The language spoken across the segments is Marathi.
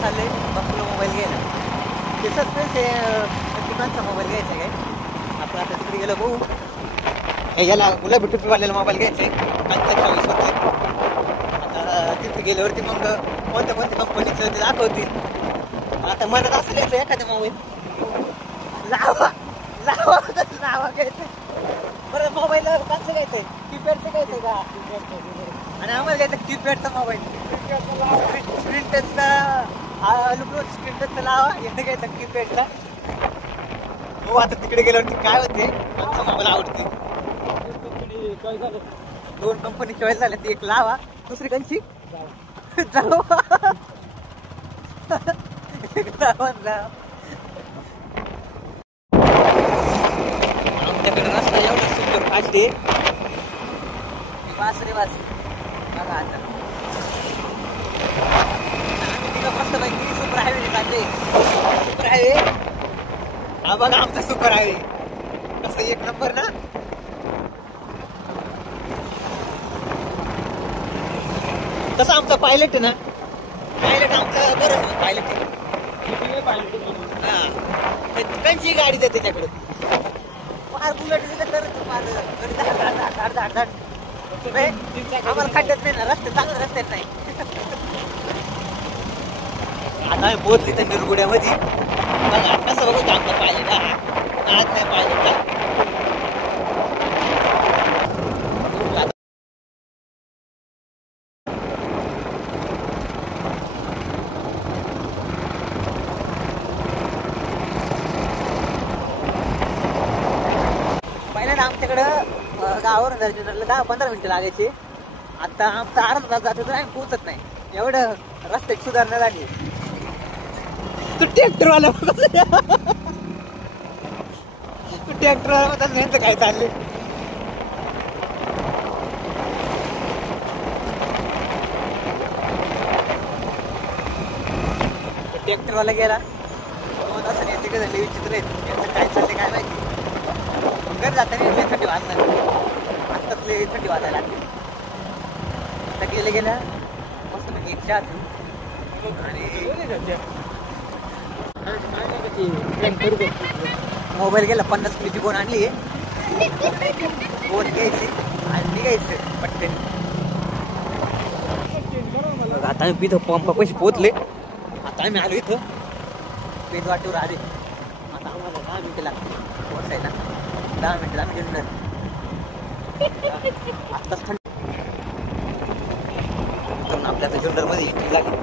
चाललंय बघलो मोबाईल घ्यायला. ते सस्पेन्स आहे ठिकाणचा मोबाईल घ्यायचा काय. आपण आता तिकडे गेलो भाऊ याला गुलाबी टोपीवाल्याला मोबाईल घ्यायचे 45 होते. आता तिथे गेल्यावरती मग कोणत्या कंपनीचं ते दाखवतील. आता म्हणत असं घ्यायचं एखाद्या मोबाईल लावा घ्यायचं. बरं मोबाईल काचं घ्यायचंय कीपॅडचं घ्यायचंय का. आणि आम्हाला घ्यायचं कीपॅडचा मोबाईल. स्क्रीन टचचा स्क्रीन टचचा लावा याने घ्यायचा कीपॅडचा. हो आता तिकडे गेल्यावरती काय होते आमचा मोबाईल आवडते. 2 कंपनी चॉईस झाल्या. ती एक लावा दुसरी कंची जाऊ आमच्याकडे रस्ता एवढा सुंदर फास्ट वास रे वास. बघा आता आम्ही तिला मस्त पैकी सुपर हायवे चालले. सुपर हायवे हा बघा आमचा सुपर हायवे कसं एक नंबर ना. तसं आमचा पायलट आहे ना. पायलट आमचा बरं पायलट हा कंची गाडी देते त्याच्याकडे फार बुलेट दिलं तर आम्हाला खड्ड्यात नाही ना. रस्ते चांगले रस्त्यात नाही. आता आम्ही पोहोचली तर निरगुड्यामध्ये बघा कसं बघतो आमचं पायलट. आज नाही पायलट आमच्याकडं गावावर 10-15 मिनिटं लागायची. आता आमचा अर्धा तास जातो तर आम्ही पोहोचत नाही. एवढं रस्त्याची सुधारणा झाली. तू ट्रॅक्टरवाला ट्रॅक्टरवाला काय चालले. ट्रॅक्टरवाला गेला असं नाही. तिकडे झाले विचित्र आहेत काय चालले काय माहिती. घर जाताना लई थंडी वाजणार. आत्ताच लई थंडी वाजायला लागली. आता गेल्या मस्त एक चहा आणि मोबाईल गेला 50 किलोची गोण आणली. गोण घ्यायची आणि निघायचं पटकन. आता आम्ही इथं पंपापाशी पोहोचले. आता आम्ही आलो इथं पेज वाटेवर आले. आता आम्हाला 10 मिनिटं लागते पोहोचायला. 10 मिनिटं आम्ही घेऊन आत्ताच थंड आपल्या जुन्नरमध्ये एंट्री लागली.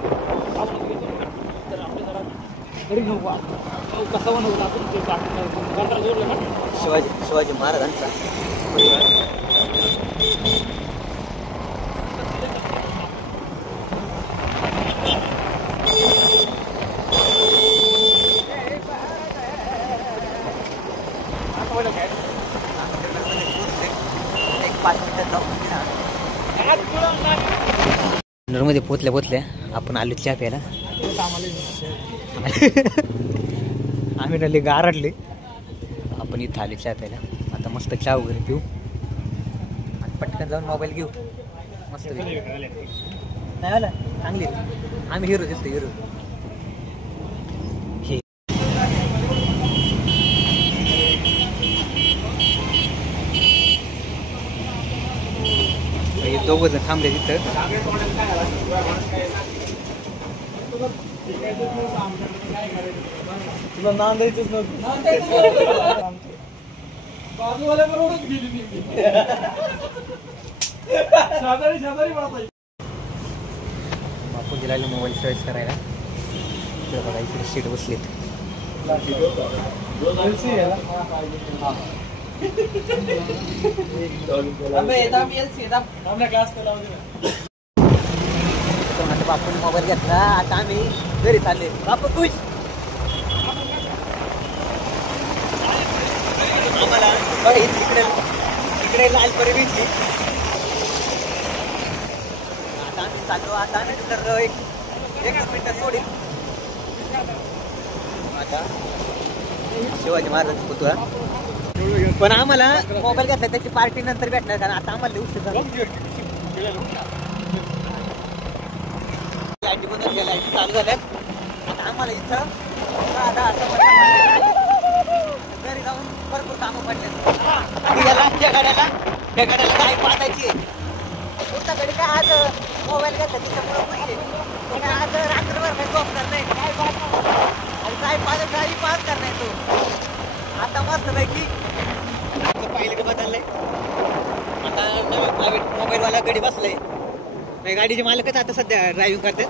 शिवाजी महाराजांचा मध्ये पोचल्या आपण आलो चहा प्यायला. आम्ही नली गारडले. आपण इथं आले चहा प्यायला. आता मस्त चहा वगैरे पिऊ आणि पटकन जाऊन मोबाईल घेऊ. मस्त नाही आला चांगली. आम्ही हिरो दिसतो हिरो. दोघं जण थांबले तिथं. तुला नाव द्यायचंच नव्हतं. बापू गेला मोबाईल चॉईस करायला. बघा इकडे सीट बसलीत. बापूने मोबाईल घेतला. आता आम्ही घरी चालले. बापू खुश आम्हाला इकडे लालपरी भेटली. आता आम्ही चाललो. आता आम्ही तर एक मिनिट सोडील. आता शिवाजी महाराज पुतळा. पण आम्हाला मोबाईल घेतला त्याची पार्टी नंतर भेटणार. कारण आता आम्हाला उशीर झाला. लाईटी चालू झाल्यात. आम्हाला इथं 6-10 वर्ष घरी जाऊन भरपूर कामं पडले. त्या गाड्याला काय पाहायची पुढच्या घडी काय आज मोबाईल घेतला तिच्यामुळं पैसे पण आज रात्रभर काही जॉब करणार काय पाहत काही पास करणार तो. आता मस्त पैकी पाहिलं बदललंय. आता नवीन मोबाईलवाला गडी बसलंय. गाडीचे मालकच आता सध्या ड्रायव्हिंग करतात.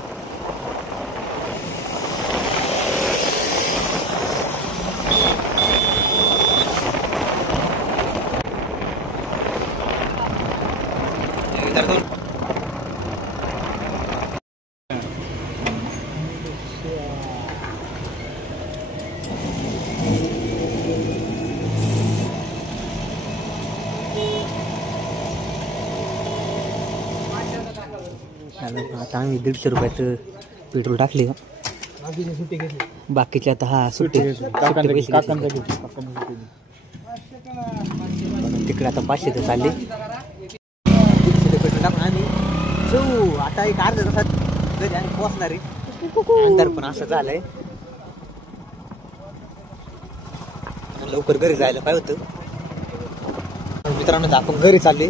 आता आम्ही 150 रुपयाचं पेट्रोल टाकले. बाकीचे आता हा सुट्टी तिकडे आता 500 तर चालले. पेट्रोल टाकून आम्ही जाऊ. आता एक अर्ध्या तासात घरी आम्ही पोहोचणार आहे. अंधार पण असं झालंय. लवकर घरी जायला पाहिजे होतं. मित्रांनो आपण घरी चालले.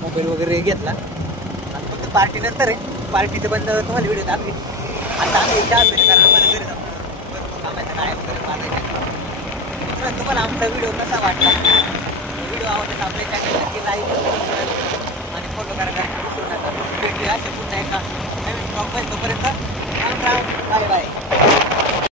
मोबाईल वगैरे घेतला आणि फक्त पार्टी नंतर आहे. पार्टीचं बंद तुम्हाला व्हिडिओ दाखवी. आता आम्ही 4 महिने कारण आम्हाला घरी जाऊन भरपूर कामायचं काय वगैरे पाहायचं. तुम्हाला आमचा व्हिडिओ कसा वाटला? व्हिडिओ आवडला तर आपल्या चॅनल नक्की लाईक आणि फॉलो करायला विसरू नका. भेटूया अशा पुन्हा एका नवीन ब्लॉग. तोपर्यंत